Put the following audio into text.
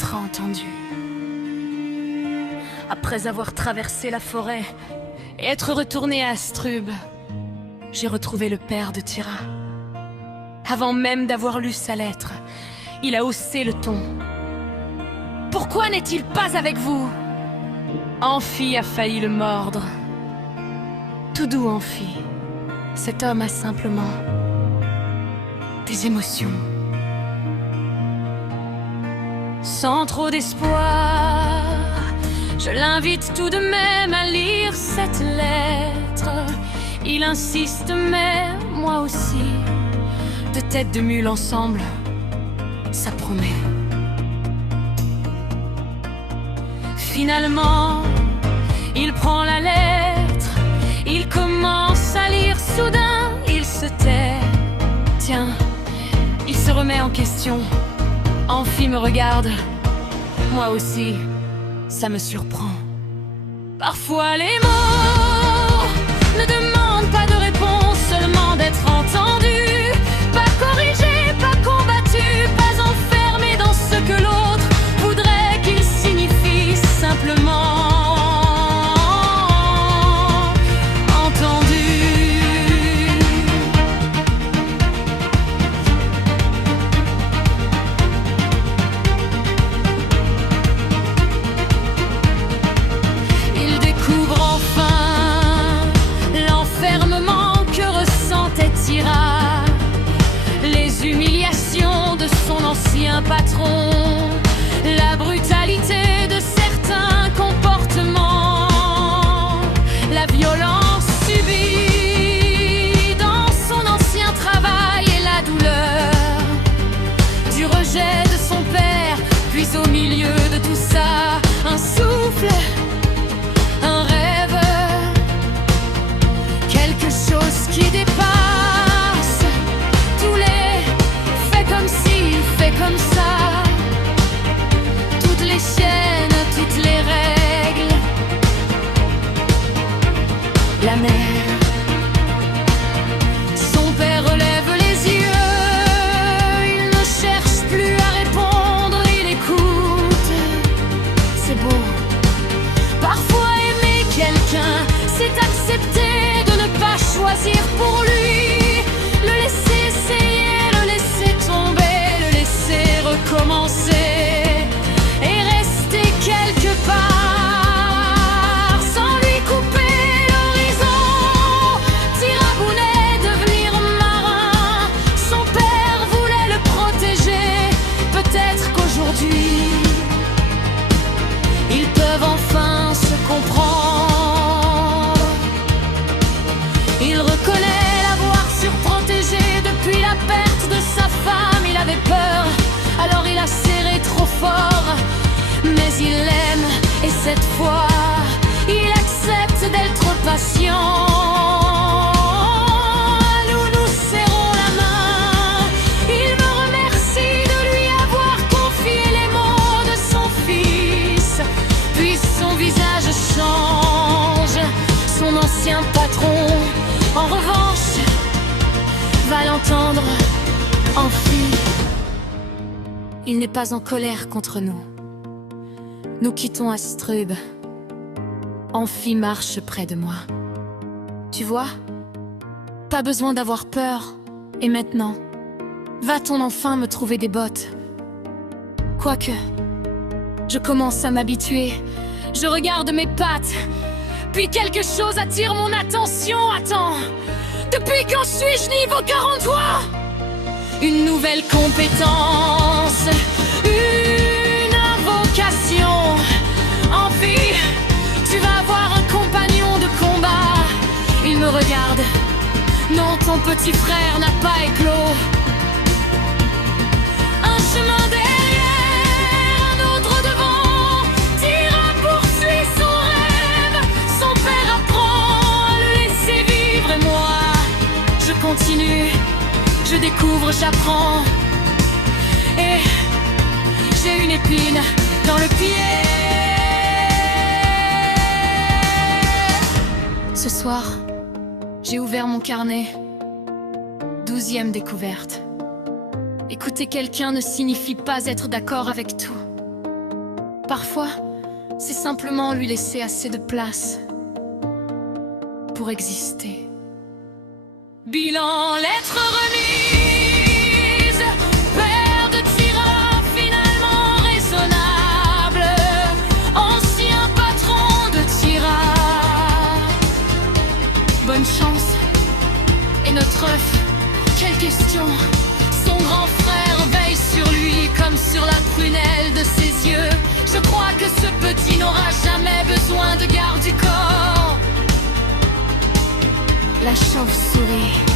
être entendu. Après avoir traversé la forêt et être retourné à Astrub, j'ai retrouvé le père de Thyra. Avant même d'avoir lu sa lettre, il a haussé le ton. « Pourquoi n'est-il pas avec vous ?» Amphi a failli le mordre. Tout doux, Amphi. Cet homme a simplement des émotions. Sans trop d'espoir, je l'invite tout de même à lire cette lettre. Il insiste, mais moi aussi. De tête de mule ensemble, ça promet. Finalement, il prend la lettre, il commence à lire, soudain, il se tait. Tiens, il se remet en question. Amphi me regarde, moi aussi, ça me surprend. Parfois les mots ne demandent pas de réponse, seulement d'être entendus. Pas corrigé, pas combattu, pas enfermé dans ce que l'autre voudrait qu'il signifie simplement. Les humiliations de son ancien patron, la brutalité de certains comportements, la violence subie dans son ancien travail et la douleur du rejet de son père. Puis au milieu de tout ça, un souffle, un rêve, quelque chose qui dépasse comme ça, toutes les chaînes, toutes les règles. La mère, son père relève les yeux, il ne cherche plus à répondre, il écoute. C'est beau. Parfois aimer quelqu'un, c'est accepter de ne pas choisir pour lui, le laisser essayer, le laisser tomber, recommencer et rester quelque part sans lui couper l'horizon. Thyra voulait devenir marin, son père voulait le protéger. Peut-être qu'aujourd'hui ils peuvent enfin se comprendre. Il reconnaît l'avoir surprotégé depuis la perte de sa femme. Il avait peur, alors il a serré trop fort, mais il l'aime et cette fois il accepte d'être patient. Nous nous serrons la main, il me remercie de lui avoir confié les mots de son fils. Puis son visage change, son ancien patron, en revanche, va l'entendre, Amphi. Il n'est pas en colère contre nous. Nous quittons Astrub. Amphi marche près de moi. Tu vois? Pas besoin d'avoir peur. Et maintenant, va-t-on enfin me trouver des bottes? Quoique, je commence à m'habituer. Je regarde mes pattes. Puis quelque chose attire mon attention. Attends, depuis quand suis-je niveau 43? Une nouvelle compétence, une invocation. Amphi, tu vas avoir un compagnon de combat. Il me regarde. Non, ton petit frère n'a pas éclos. Un chemin derrière, un autre devant. Thyra poursuit son rêve. Son père apprend à le laisser vivre et moi, je continue. Je découvre, j'apprends. Et j'ai une épine dans le pied. Ce soir, j'ai ouvert mon carnet. 12e découverte. Écouter quelqu'un ne signifie pas être d'accord avec tout. Parfois, c'est simplement lui laisser assez de place pour exister. Bilan, lettre remise, père de Tira, finalement raisonnable, ancien patron de Tira. Bonne chance, et notre œuf, quelle question. Son grand frère veille sur lui comme sur la prunelle de ses yeux. Je crois que ce petit n'aura jamais besoin de garde du corps. La chauve-souris